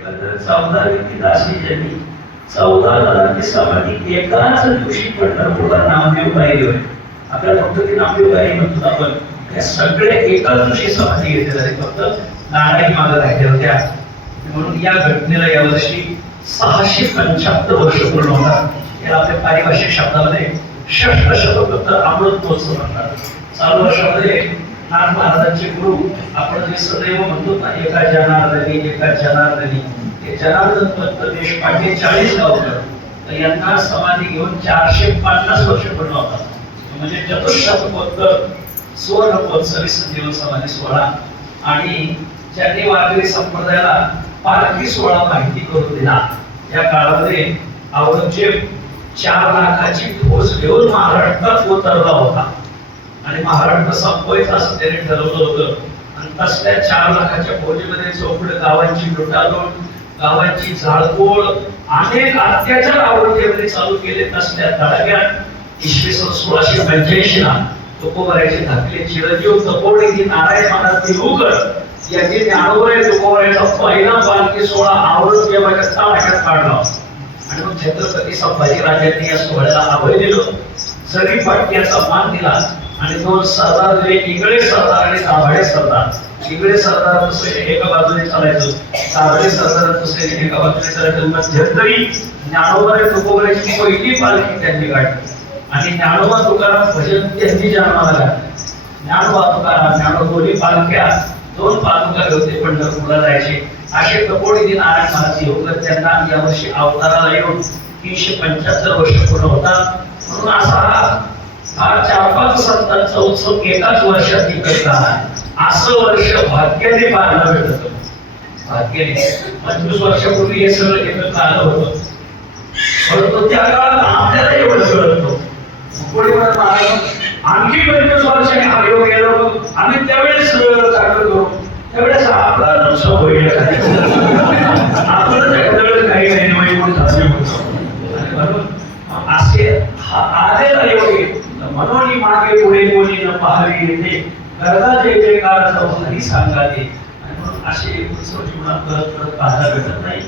एकत्र चौदा व्यक्ती दासी ज्यांनी चौदा जणांची समाधी एकाच दिवशी पंढरपूरला नामदेव पाहिजे होय. आपल्याला फक्त ते नामदेव पाहिजे म्हणतो आपण त्या सगळे एकाच दिवशी समाधी घेतले झाले फक्त नारायण मागे राहिल्या होत्या. म्हणून या घटनेला यावर्षी सहाशे पंच्याहत्तर वर्ष पूर्ण होतात याला आपल्या पारिभाषिक शब्दामध्ये षष्ट शतकोत्तर अमृत महोत्सव म्हणतात. चालू वर्षामध्ये नाथ महाराजांचे गुरु आपण जे सदैव म्हणतो ना एका जनार्दनी एका जनार्दनी ते जनार्दन पंत देशपांडे चाळीस गावकर तर यांना समाधी घेऊन चारशे पन्नास वर्ष पूर्ण होतात म्हणजे चतुर्शतकोत्तर सुवर्ण महोत्सवी संजीवन समाधी सोहळा आणि ज्यांनी वारकरी संप्रदायाला पालखी सोहळा माहिती करून दिला या काळामध्ये औरंगजेब चार लाखाची ठोस घेऊन महाराष्ट्रात उतरला होता. आणि महाराष्ट्र संपवायचं असं त्याने ठरवलं होतं. आणि तसल्या चार लाखाच्या फौजेमध्ये चौकड गावांची लुटालूट गावांची जाळपोळ अनेक अत्याचार औरंगजेबाने चालू केले तसल्या तडाख्यात इसवी सन सोळाशे पंच्याऐंशी ला तुकोबारायचे धाकले चिरंजीव तपोडे येथे नारायण महाराज तिरुकर यांनी ज्ञानोबराय तुकोबारायचा पहिला पालखी सोहळा औरंगजेबाच्या तडाख्यात काढला. आणि मग छत्रपती संभाजी राजांनी या सोहळ्याला आभय दिलं. सरी पाटक्याचा मान दिला आणि दोन सरदार जे इकडे सरदार आणि दाभाडे सरदार. इकडे सरदार दुसरे एका बाजूने चालायचं. दाभाडे सरदार दुसरे एका बाजूने चालायचं. मध्यंतरी ज्ञानोबा आणि तुकोबराची पहिली पालखी त्यांनी काढली. आणि ज्ञानोबा तुकाराम भजन त्यांनी जन्माला घातले. ज्ञानोबा तुकाराम ज्ञानोबोली पालख्या दोन पालुका घेऊन पंढरपूरला जायचे. असे कपोडी दिन नारायण महाराज योगकर त्यांना यावर्षी अवताराला येऊन तीनशे पंच्याहत्तर वर्ष पूर्ण होतात. म्हणून असा हा चार पाच संतांचा उत्सव एकाच वर्षात एकत्र आला असं वर्ष भाग्याने पाहायला भेटत भाग्याने. पंचवीस वर्षापूर्वी हे सगळं एकत्र आलं होतं. परंतु त्या काळात आपल्याला एवढं कळत कोणी म्हणत महाराज आणखी पंचवीस वर्षाने हा गेलो गेला आम्ही त्यावेळेस अं, चांगलं करू त्यावेळेस आपला नुकसान होईल. आपलं एखाद्या वेळेस काही नाही कोणी झाले होतं म्हणून असे हा आलेला योग म्हणून मागे पुढे कोणी न पाहावी येते गरजा जे जे काळाचा हरी सांगावे आणि म्हणून असे उत्सव जीवनात परत परत पाहायला भेटत नाही.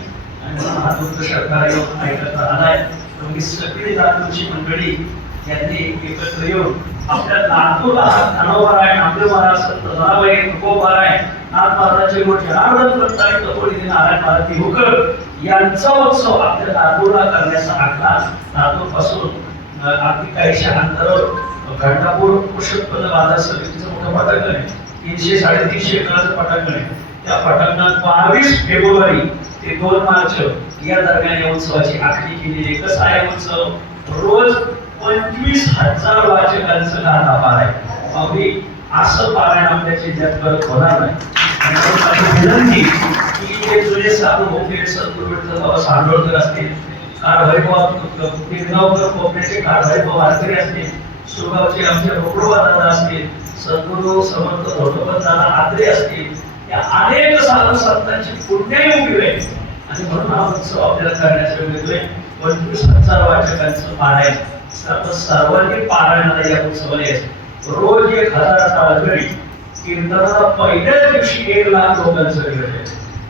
आणि म्हणून हा दुःख सरकार येऊन ऐकत आलाय तुम्ही सगळी दातूची मंडळी त्यांनी एकत्र येऊन आपल्या नागपूरला धनोबर आहे महाराज संत जनाबाई तुकोबार आहे नाथ महाराजांचे मोठे जनार्दन पंत आणि नारायण महाराज होकर यांचा उत्सव आपल्या नागपूरला करण्याचा आग्रह नागपूरपासून आर्थिक अगदी काहीशा अंतरावर घंटापूर पुरुषोत्पन्न बाजार समितीचं मोठं पटांगण आहे. तीनशे साडेतीनशे एकराचं पटांगण आहे. त्या पटांगणात बावीस फेब्रुवारी ते दोन मार्च या दरम्यान या उत्सवाची आखणी केलेली आहे. कसा आहे उत्सव? रोज पंचवीस हजार वाचकांचं गाण आभार आहे. अगदी असं पारायण आपल्या जिल्ह्यात करत होणार नाही. विनंती की जे जुने साधू होते सद्गुरू बाबा सांडोळकर असतील हरिभाव निगनावकर कोपऱ्याचे कार हरिभाव वारकरी असतील. सुरगावचे आमचे रोकडोबा दादा असतील. सद्गुरू समर्थ धोटोबा दादा आत्रे असतील. या अनेक साधू संतांची पुण्यही उभी राहील आणि म्हणून हा उत्सव आपल्याला करण्याचा मिळतोय पंचवीस हजार वाचकांचं पारायण. सर्व सर्वांनी पारायणाला या उत्सवाला यायचं रोज एक हजार टाळगडी कीर्तनाला पहिल्याच दिवशी एक लाख लोकांचं नियोजन.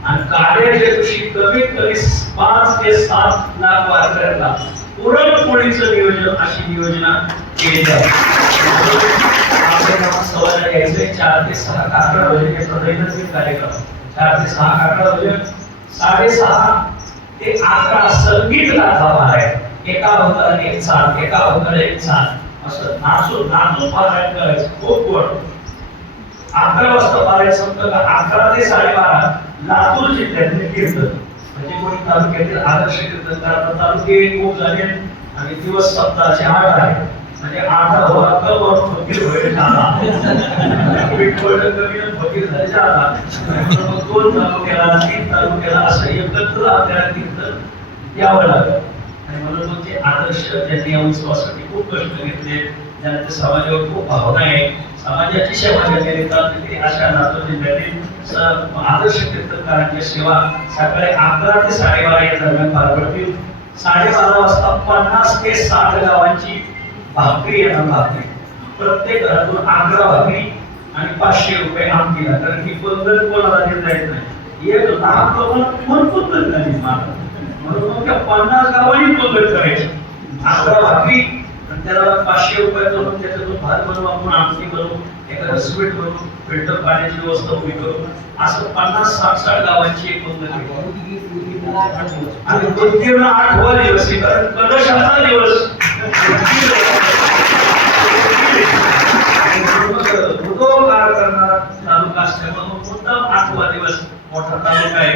आणि कार्याच्या दिवशी कमीत कमी पाच ते सात लाख वारकऱ्यांना पुरणपोळीचं नियोजन अशी नियोजना केली जाते. आपल्या गावात चार ते सहा काकडा भजन याचा दैनंदिन कार्यक्रम. चार ते सहा काकडा भजन साडेसहा ते अकरा संगीत गाथा आहे. एका अवताराने एक छान एका अवताराने एक छान असं नाचून नाचून पारायण करायचं. खूप गोड. अकरा वाजता पारायण संपलं का? अकरा ते साडेबारा. लातूर जिल्ह्यातले कीर्तन म्हणजे कोणी तालुक्यातील आदर्श कीर्तन आता तालुके खूप झाले आणि दिवस सप्ताहाचे आठ आहे म्हणजे आठ हवा अक्कल वरून फकीर होईल झाला. विठ्ठल कमी फकीर झाले झाला दोन तालुक्याला तीन तालुक्याला असं एकत्र आपल्याला कीर्तन द्यावं लागलं. आणि म्हणून ते आदर्श त्यांनी या उत्सवासाठी खूप कष्ट घेतले त्यानंतर समाजावर खूप भावना आहे. समाजाची सेवा ज्यांनी अशा लातूर जिल्ह्यातील आदर्श कीर्तनकारांच्या सेवा सकाळी अकरा ते साडेबारा या दरम्यान पार पडतील. साडेबारा वाजता पन्नास ते साठ गावांची भाकरी येणार भाकरी प्रत्येक घरातून अकरा भाकरी आणि पाचशे रुपये आमटीला कारण की बंधन कोणाला देता येत नाही. एक लाख प्रमाणात भरपूर झाली मला म्हणून मग त्या पन्नास गावांनी कोंबड करायची. अकरा भाकरी त्याला पाचशे रुपये करून त्याचा तो भात बनवू आपण आमटी बनवू एखादं स्वीट बनवू फिल्टर पाण्याची व्यवस्था उभी करू. असं पन्नास साठ साठ गावांची एक कोंबड आणि उत्तीर्ण आठवा दिवस आहे कारण कलशाचा दिवस. तालुका असल्यामुळे मुद्दाम आठवा दिवस मोठा तालुका आहे?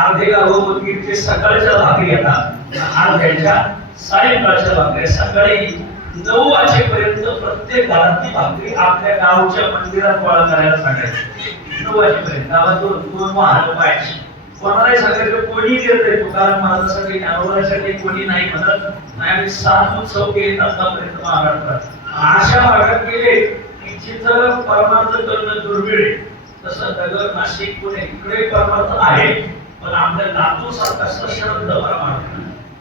अर्धे गाव सकाळच्या भाग येतात. अर्ध्याच्या सायंकाळच्या भाकऱ्या सकाळी नऊ वाजेपर्यंत प्रत्येक घरातली भाकरी आपल्या गावच्या मंदिरात गोळा करायला सांगायची. नऊ वाजेपर्यंत. गावात दोन दोन वाहन पाहिजे कोणालाही सांगायचं? कोणी देत आहे कारण महाराजांसाठी ज्ञानोबासाठी कोणी नाही म्हणत. नाही आम्ही सात उत्सव केले आतापर्यंत महाराष्ट्रात. अशा भागात गेले की जिथं परमार्थ करणं दुर्मिळ आहे. तसं नगर नाशिक पुणे इकडे परमार्थ आहे पण आपल्या लातूर सारखा सश्रद्ध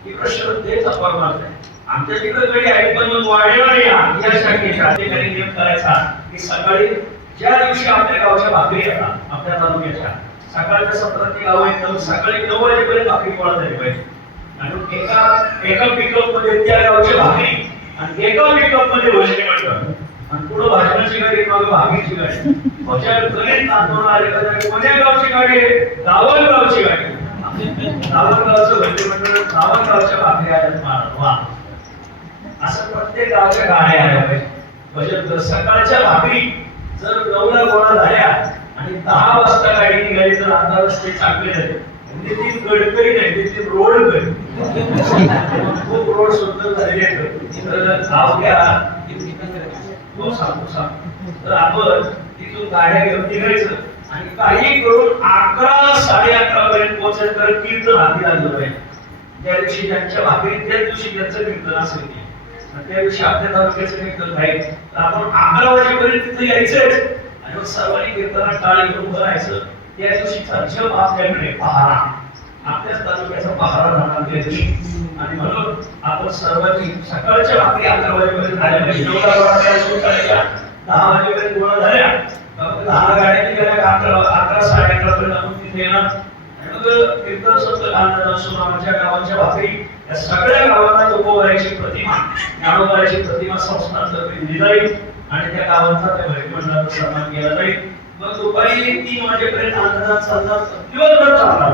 परमार्थ इकडे श्रद्धेचा आहे आमच्या तिकडे गडी आहे पण मग या या शाखेच्या अधिकारी नियम करायचा की सकाळी ज्या दिवशी आपल्या गावच्या भाकरी येतात आपल्या तालुक्याच्या सकाळच्या सत्राची गाव आहेत सकाळी नऊ वाजेपर्यंत भाकरी गोळा झाली पाहिजे. आणि एका एका पिकअपमध्ये त्या गावची भाकरी आणि एका पिकअपमध्ये भजनी आणि पुढे भाजनाची गाडी मग भाकरीची गाडी. भजन आले कोण्या गावची गाडी गावल गावची गाडी. गावल गावचं भजनी मंडळ गावल भाकरी आहेत वा असं प्रत्येक गावच्या गाड्या आल्या पाहिजे म्हणजे सकाळच्या भाकरी जर नऊला गोळा झाल्या आणि दहा वाजता गाडी निघाली तर अर्धा रस्ते चांगले झाले नितीन म्हणजे गडकरी नाही नितीन रोडकरी खूप रोड सुंदर झालेले आहेत. गाव घ्या तो हो, सांगतो सांग. तर आपण तिथून गाड्या घेऊन निघायचं. काही करून अकरा साडे अकरा पर्यंत पोहोचायचं तर कीर्तन हाती लागलं पाहिजे त्या दिवशी त्यांच्या भाकरी त्या दिवशी त्यांचं कीर्तन असेल त्या दिवशी आपल्या तालुक्याचं कीर्तन राहील तर आपण अकरा वाजेपर्यंत तिथे यायचंच आणि मग सर्वांनी कीर्तनात टाळी करून करायचं त्या दिवशी जप आपल्याकडे पहारा. आपल्याच तालुक्याचा पहारा राहणार त्या दिवशी. आणि म्हणून आपण सर्वांनी सकाळच्या भाकरी अकरा वाजेपर्यंत झाल्या. म्हणजे पाहिजे दहा वाजेपर्यंत गोळा झाल्या. अकरा अकरा साडे अकरा पर्यंत तिथे येणार. मग कीर्तन असून आमच्या गावाच्या भाकरी या सगळ्या गावांना तुकोबाईची प्रतिमा प्रतिमा संस्थांतर्फे दिली जाईल आणि त्या गावांचा त्या भैरवी सन्मान केला जाईल. मग दुपारी तीन वाजेपर्यंत अंधनाथ चालणार दिवसभर चालणार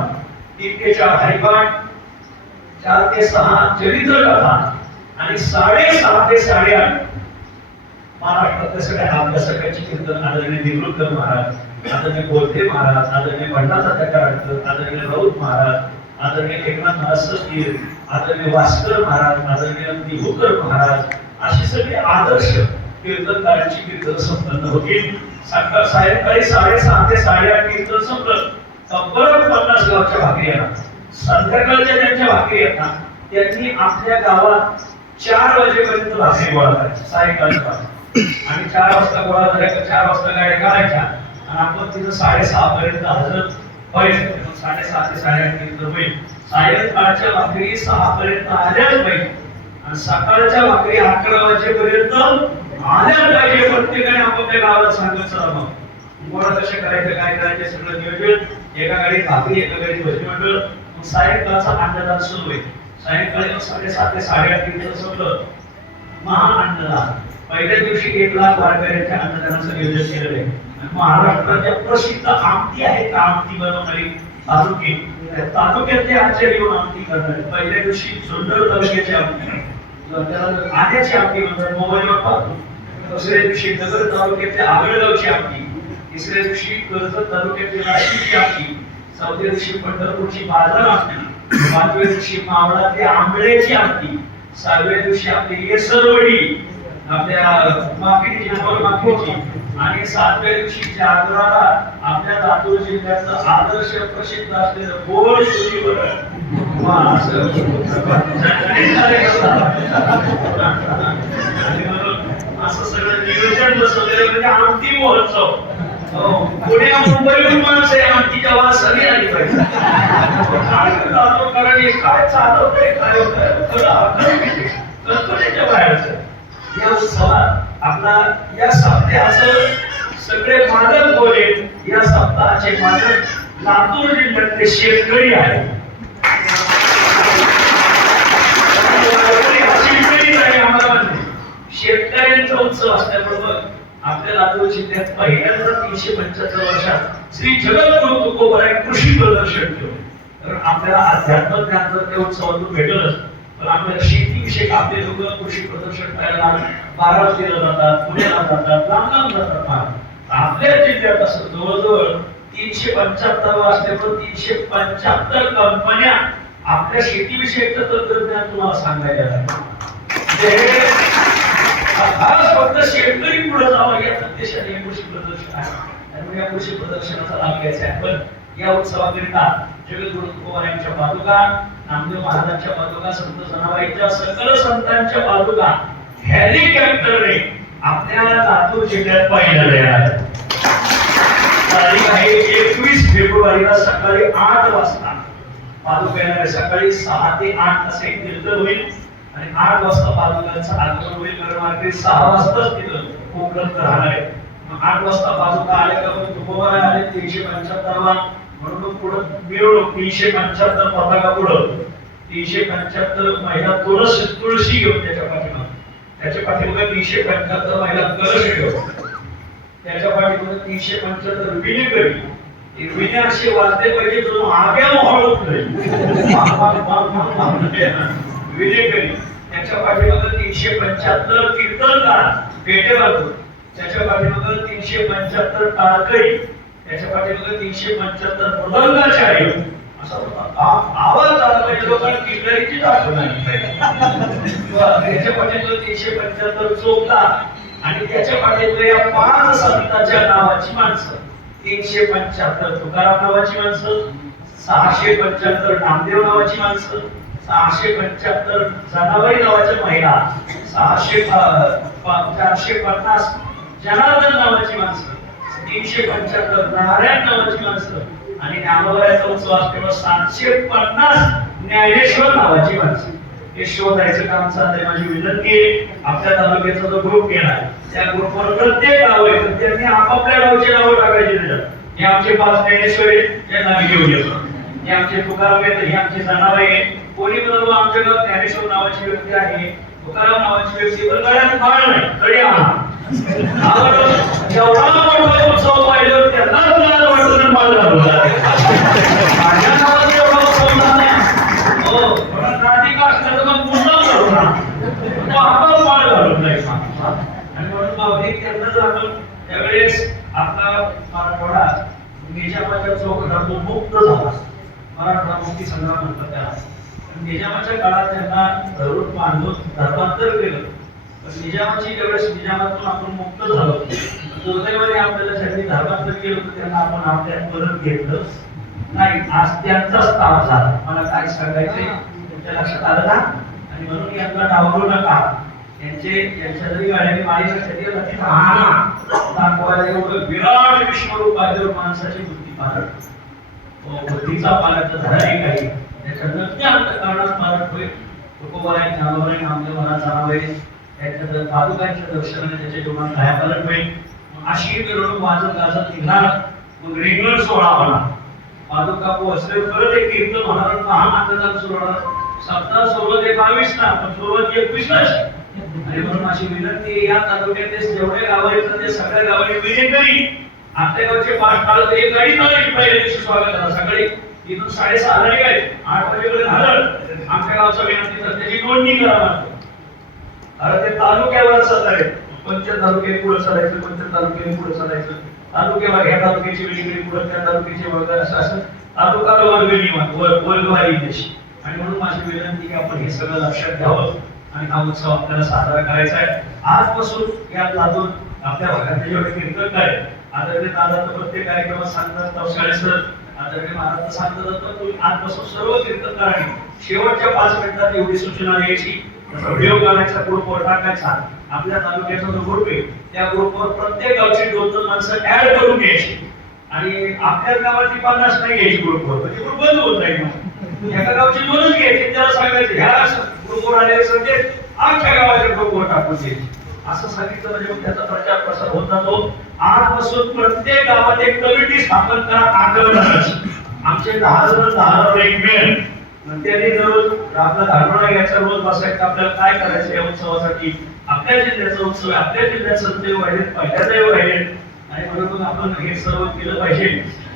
तीन ते चार हरिपाठ चार ते सहा चरित्र कथा आणि साडेसहा ते साडेआठ महाराष्ट्रातल्या सगळ्या आपल्या सगळ्याची कीर्तन आदरणीय निवृत्त महाराज आदरणीय बोलते महाराज आदरणीय भंडाचा टकाळकर आदरणीय राऊत महाराज आदरणीय एकनाथ महाराज सतीर आदरणीय वास्कर महाराज आदरणीय निभुकर महाराज असे सगळे आदर्श कीर्तनकारांची कीर्तन संपन्न होतील. सकाळ सायंकाळी साडेसहा ते साडेआठ कीर्तन संपलं. तब्बल पन्नास गावच्या भाकरी येणार. संध्याकाळच्या ज्यांच्या भाकरी येतात त्यांनी आपल्या गावात चार वाजेपर्यंत भाकरी गोळा करायची. सायंकाळच्या भाकरी आणि चार वाजता गोळा झाल्या का चार वाजता गाड्या काढायच्या. आणि आपण तिथं साडेसहा पर्यंत हजर व्हायचं मग साडेसहा ते साडेआठ पर्यंत होईल. सायंकाळच्या भाकरी सहा पर्यंत आल्याच पाहिजे आणि सकाळच्या भाकरी अकरा वाजेपर्यंत आल्याच पाहिजे प्रत्येकाने आपापल्या गावाला सांगत चला मग. कसे करायचे काय करायचे सगळं नियोजन. एका गाडीत भाकरी एका गाडीत भजी मंडळ. मग सायंकाळचा अन्नदान सुरू होईल. सायंकाळी मग साडेसात ते साडेआठ पर्यंत संपलं. महाअन्नदान पहिल्या दिवशी एक लाख वारकऱ्यांच्या अन्नदानाचं नियोजन केलेलं आहे. आणि महाराष्ट्राच्या प्रसिद्ध आमटी आहे का आमटी बनवणारी तालुके. तालुक्यातले आचार्य येऊन आमटी करणारे. पहिल्या दिवशी सुंदर तालुक्याची आमटी. त्याला आण्याची आमटी म्हणतात मोबाईलवर पाहतो दुसऱ्या दिवशी नगर तालुक्यातले आगळगावची आमटी. तिसऱ्या दिवशी कर्जत तालुक्यातली नाशिकची आमटी. चौथ्या दिवशी पंढरपूरची बाजार आमटी पाचव्या दिवशी मावळातली आंबळ्याची आमटी. सहाव्या दिवशी आपली येसरवडी आपल्या माकिडीची नगर माकिडीची आणि सातव्या दिवशी जागराला आपल्या लातूर जिल्ह्याचं आदर्श प्रसिद्ध असलेलं गोड शुद्धीवर असं सगळं नियोजन बसवलेलं म्हणजे अंतिम महोत्सव. हो. पुणे मुंबईहून माणसं आहे. आमची जेव्हा सगळी आली पाहिजे. काय चालवतंय काय कल्पनेच्या बाहेरचं या उत्सवात आपला या सप्ताहाचं सगळे मादक बोले या सप्ताहाचे मादक लातूर जिल्ह्यातले शेतकरी आहे शेतकऱ्यांचा उत्सव असल्याबरोबर आपल्या लातूर जिल्ह्यात पहिल्यांदा तीनशे पंच्याहत्तर वर्षात श्री जगद्गुरु तुकोबराय कृषी प्रदर्शन ठेवलं कारण आपल्याला अध्यात्म ज्ञान जर त्या उत्सवातून भेटलंच पण आपल्याला शेतीविषयक आपले लोक कृषी प्रदर्शन करायला बारामतीला जातात पुण्याला जातात लांब लांब जातात आपल्या जिल्ह्यात असं जवळजवळ तीनशे पंच्याहत्तर असल्यामुळे तीनशे पंच्याहत्तर कंपन्या आपल्या शेतीविषयक तंत्रज्ञान तुम्हाला सांगायला लागतात म्हणजे म्हणजे फक्त शेतकरी पुढे जावं या संदेशाने हे कृषी प्रदर्शन आहे. त्यामुळे या कृषी प्रदर्शनाचा लाभ घ्यायचा आहे. पण या उत्सवाकरिता जगद्गुरु तुकोबारायांच्या पादुका नामदेव महाराजांच्या पादुका संत जनाबाईच्या सकल संतांच्या पादुका हेलिकॉप्टरने आपल्या लातूर जिल्ह्यात पाहिलेल्या आहेत. तारीख आहे एकवीस फेब्रुवारीला सकाळी आठ वाजता. पादुका येणार सकाळी सहा ते आठ असे एक कीर्तन होईल. आणि आठ वाजता बाजूकांचं आगमन होईल कारण रात्री सहा वाजताच तिथं उपलब्ध राहणार आहे मग आठ वाजता बाजूला आले का मग तुकोबारा आले तीनशे पंच्याहत्तरला म्हणून मग पुढं मिळवलो तीनशे पंच्याहत्तर पताका पुढं. तीनशे पंच्याहत्तर महिला तुळस तुळशी घेऊन त्याच्या पाठीमागे. त्याच्या पाठीमागे तीनशे पंच्याहत्तर महिला कलश घेऊन. त्याच्या पाठीमागे तीनशे पंच्याहत्तर विने करी ते वाजते पाहिजे तो आग्या मोहळ उठले विजयकरी त्याच्या पाठीमागं तीनशे पंच्याहत्तर कीर्तनकार पेटे त्याच्या पाठीमागं तीनशे पंच्याहत्तर टाळकरी त्याच्या पाठीमागं तीनशे पंच्याहत्तर मृदंगाचार्य असा आवाज आला पाहिजे लोकांना कीर्तनीचीच आठवण आली पाहिजे. त्याच्या तीनशे पंच्याहत्तर चोपदार आणि त्याच्या पाठीमध्ये या पाच संतांच्या नावाची माणसं. तीनशे पंच्याहत्तर तुकाराम नावाची माणसं सहाशे पंच्याहत्तर नामदेव नावाची माणसं सहाशे पंच्याहत्तर जनाबाई नावाच्या महिला सहाशे चारशे पन्नास जनार्दन नावाची माणसं तीनशे पंच्याहत्तर नारायण नावाची माणसं आणि ज्ञानोबायाचा उत्सव असल्यामुळे सातशे पन्नास ज्ञानेश्वर नावाची माणसं. हे शोधायचं काम चाललंय. माझी विनंती आहे आपल्या तालुक्याचा जो ग्रुप केलाय त्या ग्रुपवर प्रत्येक गाव आहे तर त्यांनी आपापल्या गावचे नावं टाकायचे त्याच्यात. हे आमचे पाच ज्ञानेश्वर आहेत त्यांना घेऊन येतो. हे आमचे तुकाराम आहेत हे आमचे जनाबाई आहे कोणी बरोबर आमच्याकडे ज्ञानेश्वर नावाची व्यक्ती आहे तुकाराम नावाची व्यक्ती पण गळ्यात माळ नाही एवढा मोठा उत्सव पाहिल्यावर त्यांना तुम्हाला वाटतं माझ्या गावात एवढा उत्सव नाही. हो, असलं तर मग मुद्दाम तो आपोआप माल घालून नाही आणि म्हणून भावनिक त्यांना जर आपण त्यावेळेस आपला मराठवाडा निजामाच्या चौकटातून मुक्त झाला. मराठवाडा मुक्ती संग्राम म्हणतात त्याला. निजामाच्या काळात त्यांना धरून बांधून धर्मांतर केलं. पण निजामाची ज्यावेळेस निजामातून आपण मुक्त झालो दुर्दैवाने आपल्याला ज्यांनी धर्मांतर केलं होतं त्यांना आपण आपल्यात परत घेतलं नाही. आज त्यांचाच ताप झाला. मला काय सांगायचंय? तुमच्या लक्षात आलं ना? आणि म्हणून यांना डावलू नका यांचे यांच्या जरी गाड्याने माळी शरीर नक्की दाखवायला एवढं विराट विश्वरूप आहे माणसाची बुद्धी पालट. तो बुद्धीचा पालट काही त्याच्या नक्की होईल तुकोबाराय नामदेव महाराज जाणावे त्याच्या पादुकांच्या दर्शनाने त्याच्या जीवनात कायापालट होईल अशी मिरवणूक वाजत गाजत निघणार मग सोहळा होणार पादुका पोहोचले परत एक कीर्तन होणार सुरू होणार सोळा ते बावीस ना पण सुरुवात एकवीस आणि म्हणून माझी विनंती या तालुक्यातले जेवढे गाव तर ते सगळ्या गावांनी विजय करी आपल्या गावचे पाच एक गाडी चालायची दिवशी स्वागत करा सकाळी. इथून साडेसहाला निघायचे आठ वाजेपर्यंत झालं आमच्या गावचा विनंती तर त्याची नोंदणी करा मात्र अरे ते तालुक्यावर असत आहे. पंच तालुके पुढे चालायचं पंच तालुके पुढे चालायचं तालुक्यावर ह्या तालुक्याची वेगळी पुढे त्या तालुक्याची वगैरे असं असं तालुका वर्ग नियमन वर्गवारी देशी. आणि म्हणून माझी विनंती की आपण हे सगळं लक्षात घ्यावं आणि हा उत्सव आपल्याला साजरा करायचा आहे. आजपासून या लातूर आपल्या भागातले जेवढे कीर्तनकार आहेत. आता ते दादा प्रत्येक कार्यक्रमात सांगतात तवसाळे सर आदरणीय महाराज सांगत तर तुम्ही आजपासून सर्व कीर्तनकारांनी शेवटच्या पाच मिनिटात एवढी सूचना द्यायची. म्हणजे व्हिडिओ ग्रुप ग्रुपवर टाकायचा. आपल्या तालुक्याचा जो ग्रुप आहे त्या ग्रुपवर प्रत्येक गावची दोन दोन माणसं ऍड करून घ्यायची. आणि आपल्या गावाची पन्नास नाही घ्यायची ग्रुपवर म्हणजे ग्रुप बंद होत नाही मग. एका गावची दोनच घ्यायची त्याला सांगायचं ह्या ग्रुपवर आलेले संदेश आमच्या गावाच्या ग्रुपवर टाकून द्यायचे. असं सांगितलं म्हणजे मग त्याचा प्रचार प्रसार होत जातो. आजपासून प्रत्येक गावात एक कमिटी स्थापन करा आंदोलनाची आमचे दहा जण दहा एक मिळेल. त्यांनी दररोज आपला धारणा याचा रोज बसायचं आपल्याला काय करायचं या उत्सवासाठी? आपल्या जिल्ह्याचा उत्सव आहे आपल्या जिल्ह्यात संत येऊ राहिले पहिल्याच येऊ आणि म्हणून आपण हे सर्व केलं पाहिजे.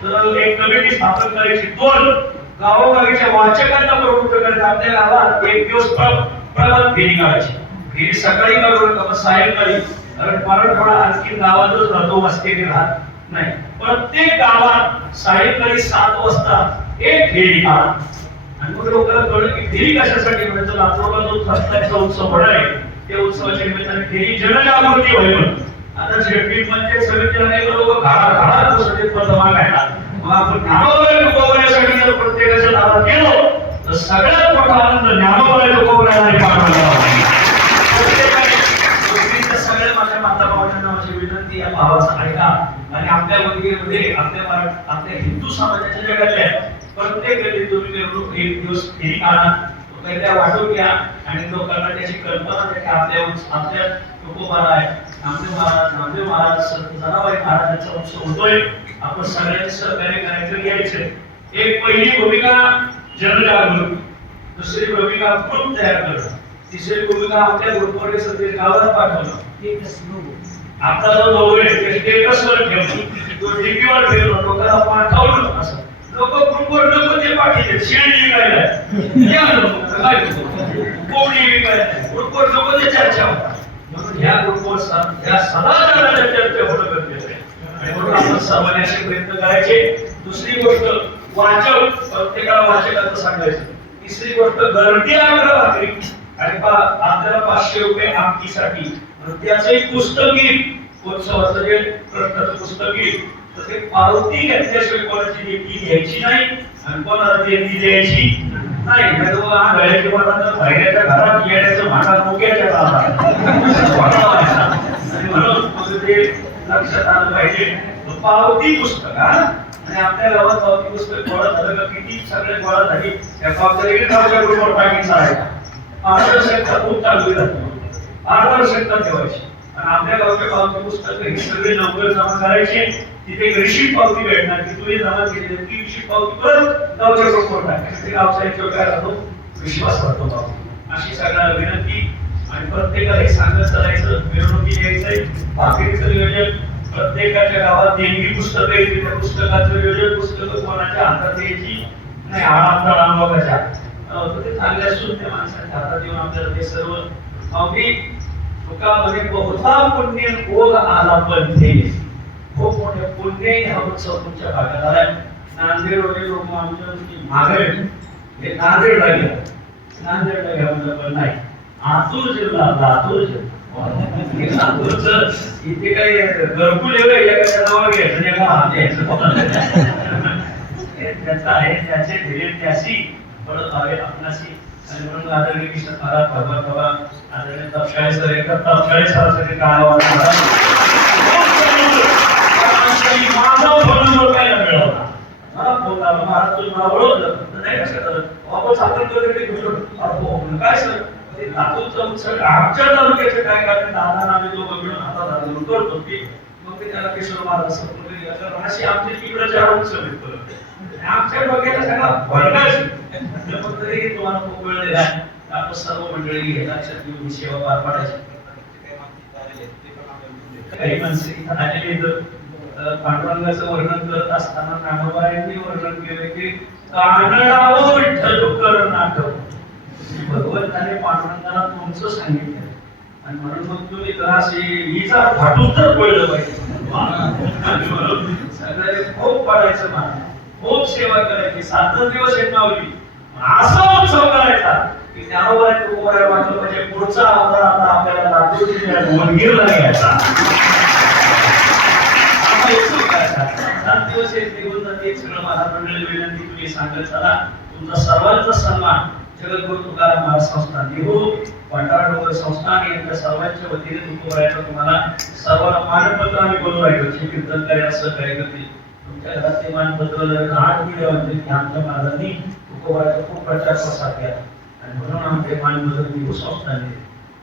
तर एक कमिटी स्थापन करायची. दोन गावोगावीच्या वाचकांना प्रवृत्त करायचं आपल्या गावात एक दिवस प्रभात फेरी काढायची. फेरी सकाळी काढू नका सायंकाळी. कारण मराठवाडा आणखी गावातच राहतो वस्तीने राहत नाही. प्रत्येक गावात सायंकाळी सात वाजता एक फेरी काढा. आणि मग लोकांना कळलं की फेरी कशासाठी म्हणजे लातूरला जो सत्ताचा उत्सव होणार आहे त्या उत्सवाच्या निमित्ताने फेरी जनजागृती होईल आता झेडपी म्हणजे सगळे नाही लोक घाडा घाडा पुस्तके पद मागायला. मग आपण ज्ञानोबा तुकोबऱ्यासाठी जर प्रत्येकाच्या दारात गेलो तर सगळ्यात मोठा आनंद ज्ञानोदय तुकोबऱ्याला आणि पाठवला प्रत्येकाने पृथ्वीच्या सगळ्या माझ्या माता भावांना माझी विनंती या भावाचा ऐका आणि आपल्या मंदिरामध्ये म्हणजे आपल्या आपल्या हिंदू समाजाच्या जगातल्या प्रत्येक गल्ली तुम्ही मिरवणूक एक दिवस फेरी काढा. त्या वाटून घ्या आणि लोकांना त्याची कल्पना द्या की आपल्या आपल्या तुकोबारा आहे नामदेव महाराज नामदेव महाराज संत जनाबाई महाराजांचा उत्सव होतोय. आपण सगळ्यांनी सहकार्य करायचं घ्यायचं. एक पहिली भूमिका जनजागृती. दुसरी भूमिका ग्रुप तयार करणं. तिसरी भूमिका आपल्या ग्रुपवर सगळे गावात पाठवणं. आता जो दोघे आहे ते स्टेटसवर ठेवणं तो डीपीवर ठेवणं लोकांना पाठवणं असं लोक ग्रुपवर नको ते पाठीचे शेण विकायला. या लोक काय कोंबडी विकायला. ग्रुपवर नको ते चर्चा. म्हणून ह्या ग्रुपवर ह्या सदाचाराच्या चर्चा होणं गरजेचं आहे. आणि म्हणून आपण सर्वांनी असे प्रयत्न करायचे. दुसरी गोष्ट वाचक प्रत्येकाला वाचकाचं सांगायचं. तिसरी गोष्ट गर्दी आग्रह भाकरी. आणि पा- आपल्याला पाचशे रुपये आमटीसाठी. त्याचं एक पुस्तक येईल उत्सवाचं जे प्रश्नाचं पुस्तक येईल तर ते पावती घेतल्याशिवाय कोणाची देणगी घ्यायची नाही आणि कोणाला देणगी द्यायची नाही. नाही तर मग गळ्याची मला तर बाहेरच्या घरात येण्याचं भांडण मुक्याच्या आणि म्हणून मग ते लक्षात आलं पाहिजे. पावती पुस्तक हा? आणि आपल्या गावात पावती पुस्तक गोळा झालं का? किती सगळे गोळा झाली? त्या पावत्या गावच्या ग्रुपवर टाकायचं आहे पारदर्शकता खूप चालू जातो पारदर्शकता ठेवायची. आणि आपल्या गावच्या पावती पुस्तक ही सगळे लवकर जमा करायचे तिथे एक रिशीट पावती भेटणार. की तुम्ही जमा केली ती रिशीट पावती परत गावच्या ग्रुपवर टाकायची ते काय राहतो विश्वास राहतो पावती अशी सगळ्यांना विनंती आणि प्रत्येकाला सांगत चालायचं मिरवणुकी यायचंय भाकरीचं नियोजन. प्रत्येकाच्या गावात देणगी पुस्तकं येतील त्या पुस्तकाचं नियोजन. पुस्तकं कोणाच्या हातात यायची नाही आरामदार अनुभवाच्या अं, तर ते चांगल्या शुद्ध माणसाच्या हातात येऊन आपल्याला ते सर्व अगदी तुका म्हणे बहुधा पुण्य भोग आला पंथे हो पुण्य पुण्य हा उत्सव तुमच्या भागात आलाय. नांदेड लोक आमच्या मागे हे नांदेडला गेला नांदेडला घ्या पण नाही. आतूर जिल्हा लातूर जिल्हा. इथे काही घरकुल एवढं एका घ्यायचं एका हात घ्यायचं हे त्याचं आहे त्याचे ध्येय त्याशी. परत हवे आपणाशी आणि म्हणून आदरणीय कृष्ण महाराज भगवान बाबा आदरणीय तपशाळे सर एकदा तपशाळे सरासरी काळावर मिळवला मला फोन लावला महाराज तुम्ही मला ओळखलं. नाही कसं झालं वापस आपण घेऊन हो, काय सर? ते लातूरचा आमच्या तालुक्याचे काय कारण? दादा आम्ही दोघं मिळून हातात करतो की मग ते त्याला किशोर महाराज संपूर्ण अशी आमची तिकडे आमच्या डोक्याला सगळा भरगाच तुम्हाला खूप वेळ दिला आपण सर्व मंडळी घेऊन सेवा पार पाडायची. काही इथं आलेली पांडुरंगाचं वर्णन करत असताना नागोबा वर्णन केलं की कानडाव विठ्ठल कर नाटक. भगवंताने पांडुरंगाला तुमचं सांगितलं. आणि म्हणून मग तुम्ही त्रास असे हिचा फाटून तर पडलं पाहिजे. आणि खूप पडायचं मान खूप सेवा करायची. सात दिवस एक नावली असा उत्सव करायचा की ज्ञानोबा तुकोबारा वाटलं म्हणजे पुढचा आमदार आता आपल्याला लातूर जिल्ह्यात वनगीरला घ्यायचा सात दिवस एक निघून जाते. सगळं माझा मंडळी विनंती तुम्ही सांगत चला. तुमचा सर्वांचा सन्मान जगद्गुरु तुकाराम महाराज संस्थान नेहरू भंडारा डोंगर संस्थान यांच्या सर्वांच्या वतीने तुकोबारायचं तुम्हाला सर्वांना मानपत्र आम्ही बोलू राहिलो. जे कीर्तन कार्य असं काय करते तुमच्या घरात ते मानपत्र जर आठ दिले म्हणजे की आमच्या महाराजांनी तुकोबाराचा खूप प्रचार प्रसार केला आणि म्हणून आमचे मानपत्र नेहरू संस्थाने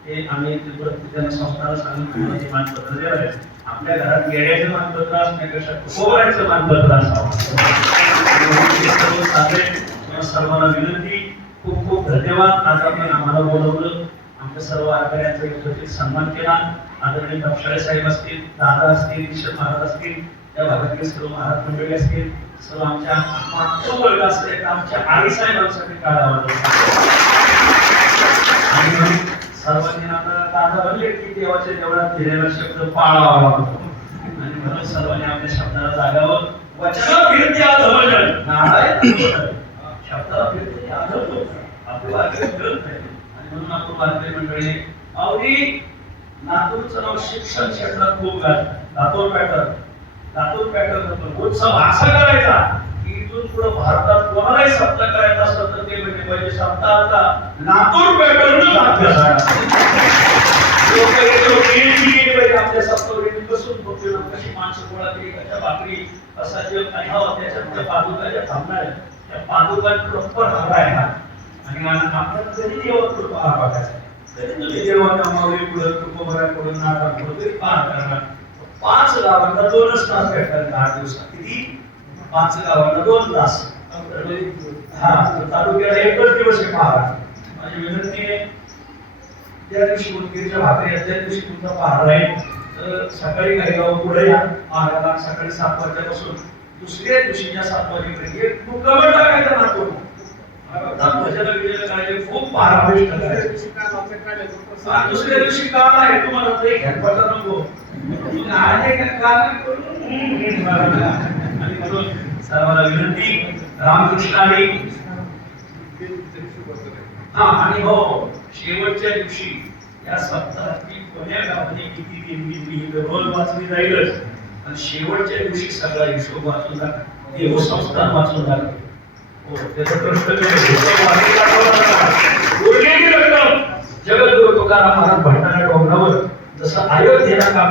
ते आम्ही त्यांना संस्थाला सांगून ते मानपत्र देणार आहे आपल्या घरात येण्याचं मानपत्र असण्यापेक्षा कोवरायचं मानपत्र असावं. साधे सर्वांना विनंती खूप खूप धन्यवाद. आज आपण आम्हाला बोलवलं. आमच्या सर्व आचार्यांचा सन्मान केला. आदरणीय तपशाळे साहेब असतील दादा असतील किशोर महाराज असतील त्या भागातील सर्व महाराज मंडळी असतील सर्व आमच्या वर्ग असतील आमच्या आई साहेबांसाठी आणि सर्वांनी आता दादा म्हणले की देवाच्या देवळात दिलेला शब्द पाळावा लागतो. आणि म्हणून सर्वांनी आपल्या शब्दाला जागावं वचन फिरते नारायण शब्दाला फिरते आपलं वाक्य फिरत नाही. आणि म्हणून आपण वारकरी मंडळी अवधी लातूरचं नाव शिक्षण क्षेत्रात खूप लातूर पॅटर्न. लातूर पॅटर्न होतो. उत्सव असा करायचा की इथून पुढे भारतात कोणालाही सत्ता करायचा असलं तर ते म्हणजे पाहिजे सत्ताचा लातूर पॅटर्नच अभ्यास लोक आपल्या सत्तावरीने बसून बघतो कशी माणसं गोळा केली कशा भाकरी असा जे काही हवं त्याच्यात पादुका ज्या थांबणार आहेत, त्या पादुका प्रॉपर हवा आहे आणि मग आपल्याला कधी देवात कृपा हा बघायचा तरी तुम्ही देवाच्या पुढे कृपा तुकोबरा पुढे नाटक पुढे तरी पार करणार. पाच गावांना दोनच तास भेटतात दहा दिवसात. किती? पाच गावांना दोन तास. हा तालुक्याला एकच दिवस आहे पहारा. माझी विनंती आहे त्या दिवशी उदगीरच्या भाकरी त्या दिवशी तुमचा पहारा आहे तर सकाळी काही गाव पुढे या. पहाराला सकाळी सात वाजल्यापासून दुसऱ्या दिवशीच्या सात वाजेपर्यंत एक मुक्कामं टाकायचं ना तो खूप पहारा दुसऱ्या दिवशी का आहे तुम्हाला ते घ्यायला नको आहे का? काल आणि म्हणून सर्वांना विनंती रामकृष्णाने हा आणि हो शेवटच्या दिवशी या सप्ताहातील कोण्या गावाने किती देणगी दिली ही रोज वाचली जाईलच. आणि शेवटच्या दिवशी सगळा हिशोब वाचून टाका. देव हो संस्थान वाचून टाका. उरलेली रक्कम जगद्गुरु तुकाराम महाराज भंडारा डोंगरावर जसं अयोध्येला काम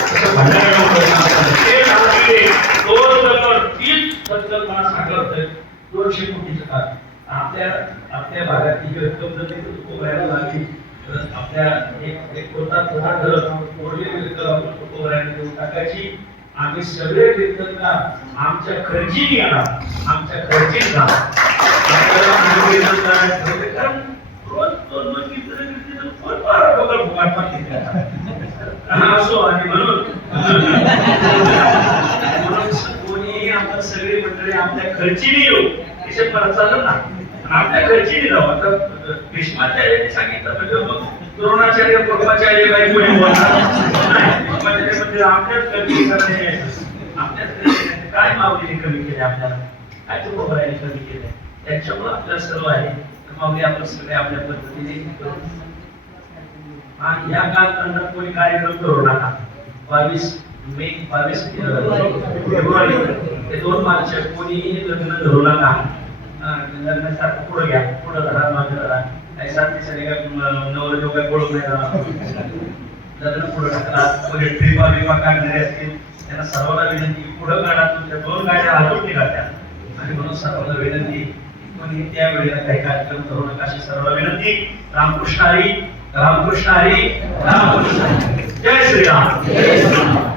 तसं भंडारा डोंगरावर काम ते झालं दोन दगड तीच दोनशे कोटीचं काम आपल्या आपल्या भागात रक्कम जर उभारायला लागली तर आपल्या एक एक कोणता दहा घर उरलेली रक्कम आपण उभारायला टाकायची. आम्ही सगळे कीर्तनकार आमच्या खर्चीने येणार. आमच्या खर्ची कारण म्हणजे रोज दोन दोन कीर्तन कीर्तन कोण असो आणि म्हणून. म्हणून कोणी आपण सगळी मंडळी आपल्या खर्चीने येऊ. त्याच्यात परत चालत ना. आपल्या खर्चीने जाऊ. आता भीष्माचार्यांनी सांगितलं म्हणजे मग द्रोणाचार्य पद्माचार्य काही कोणी बोलणार म्हणजे आपल्याच खर्ची करणे. आपल्याच काय माऊलीने कमी केले आपल्याला? काय तुकोबराने कमी केले? त्यांच्यामुळे आपल्याला सर्व आहे. तर माऊली आपण सगळे आपल्या पद्धतीने आणि या कालखंडात कोणी कार्यक्रम करू नका. बावीस मे बावीस फेब्रुवारी. ते दोन मार्च कोणीही लग्न धरू नका. लग्नासारखं पुढे घ्या. पुढे धरा मागे धरा. ऐसा साथी सगळे काय नवर जो नाही राहणार. लग्न पुढे टाकला. कोणी ट्रिपा बिपा काढणारे असतील. त्यांना सर्वांना विनंती की पुढे काढा तुमच्या दोन गाड्या हातून निघाल्या आणि म्हणून सर्वांना विनंती कोणी त्या वेळेला काही कार्यक्रम करू नका. अशी सर्व विनंती. रामकृष्ण हरी रामकृष्ण हरी रामकृष्ण हरी. जय श्रीराम.